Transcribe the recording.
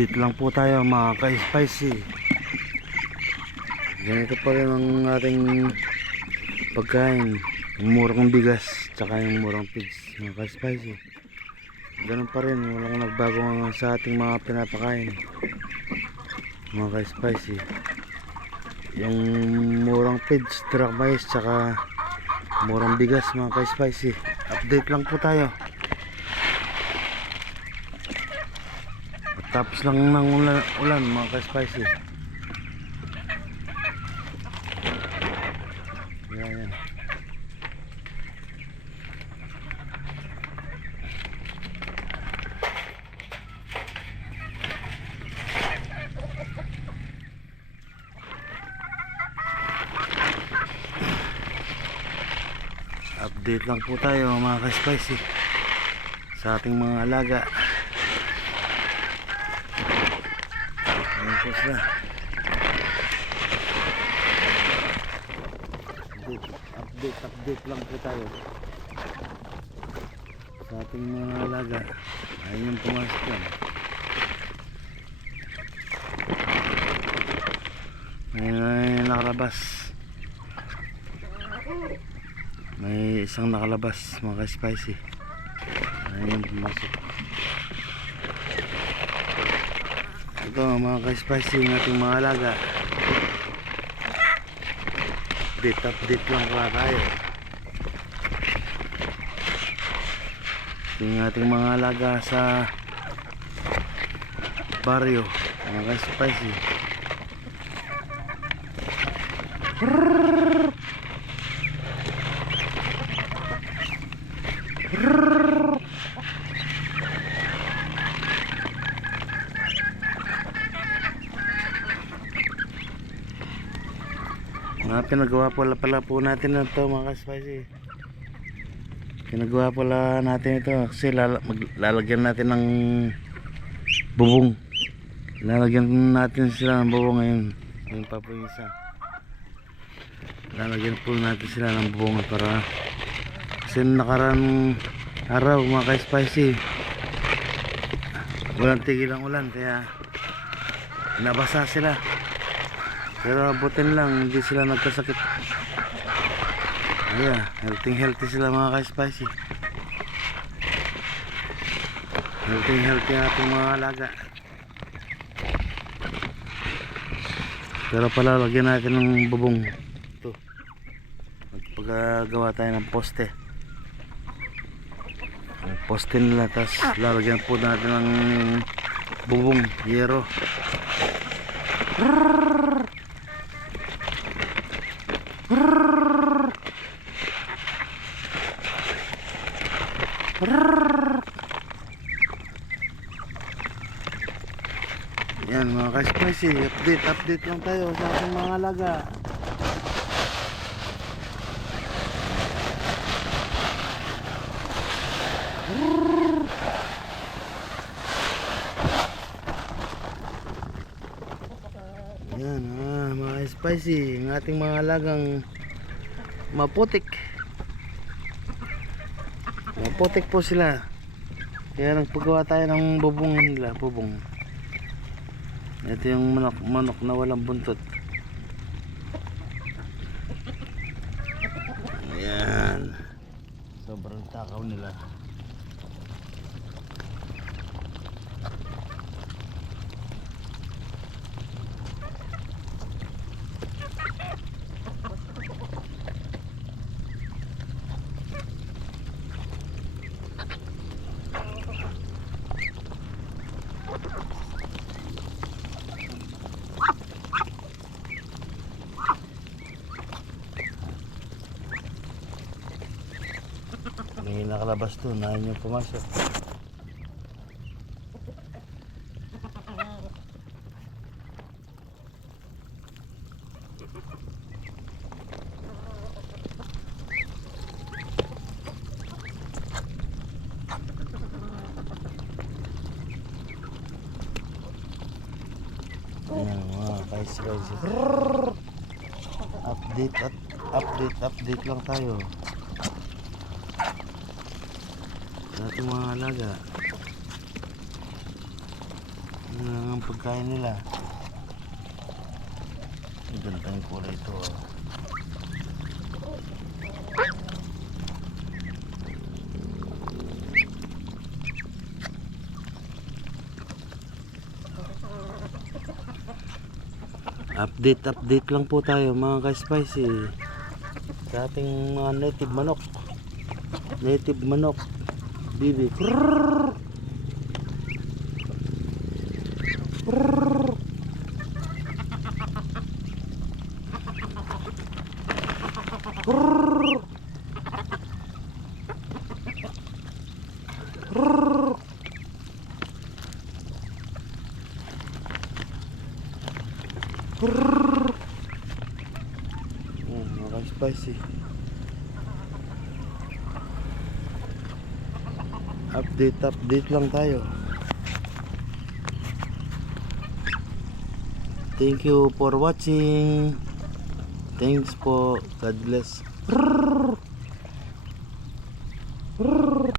Update lang po tayo mga ka-spicy. Ganito pa rin ang ating pagkain. Yung murang bigas tsaka yung murang pigs mga ka-spicy. Ganun pa rin, walang nagbago sa ating mga pinapakain mga ka-spicy. Yung murang pigs, truck mais tsaka murang bigas mga ka-spicy. Update lang po tayo. Tapos lang ng ulan mga ka-spicy. Yan. Update lang po tayo mga ka-spicy sa ating mga alaga. Ayan po sila. Update lang po tayo sa ating mga alaga. Ayun yung pumasok yan. Ayun ay nakalabas. May isang nakalabas mga ka-spicy. Ayun yung pumasok. Ito mga ka-spicy ng ating mga alaga. Update lang pala tayo. Ito yung ating mga alaga sa baryo mga ka-spicy. Pinagawa pala po natin ito mga ka-spicy. Pinagawa pala natin ito kasi lalagyan natin ng bubong. Lalagyan natin sila ng bubong ngayon. Yung pa po yung isa. Lalagyan po natin sila ng bubong para kasi nakarang araw mga ka-spicy walang tigil ang ulan kaya nabasa sila. Pero abutin lang, hindi sila nagkasakit. Ayan, healthy sila mga ka-spicy. Healthy ating mga alaga. Pero pala lagyan natin ng bubong. Ito. Magpagawa tayo ng poste. Ang poste nila, tapos lalagyan po natin ng bubong, yero. Yan mga ka-spicy, update lang tayo sa ating mga alaga. Yan mga ka-spicy, ang ating mga alagang maputik po sila, kaya nagpagawa tayo ng bubong nila. Bubong, ito yung manok na walang buntot. Ayan, sobrang takaw nila. May nakalabas doon, ayaw nyo pumasok. Ayan mga ka-spicy. Update lang tayo sa ating mga alaga. yung pagkain nila. Ang ganda yung kulay ito. Update lang po tayo mga ka-spicy sa ating mga native manok bibi. Krrrr. Krrrr. Krrrr. Krrrr. Krrrr. Mga spicy. Update lang tayo. Thank you for watching. Thanks po. God bless.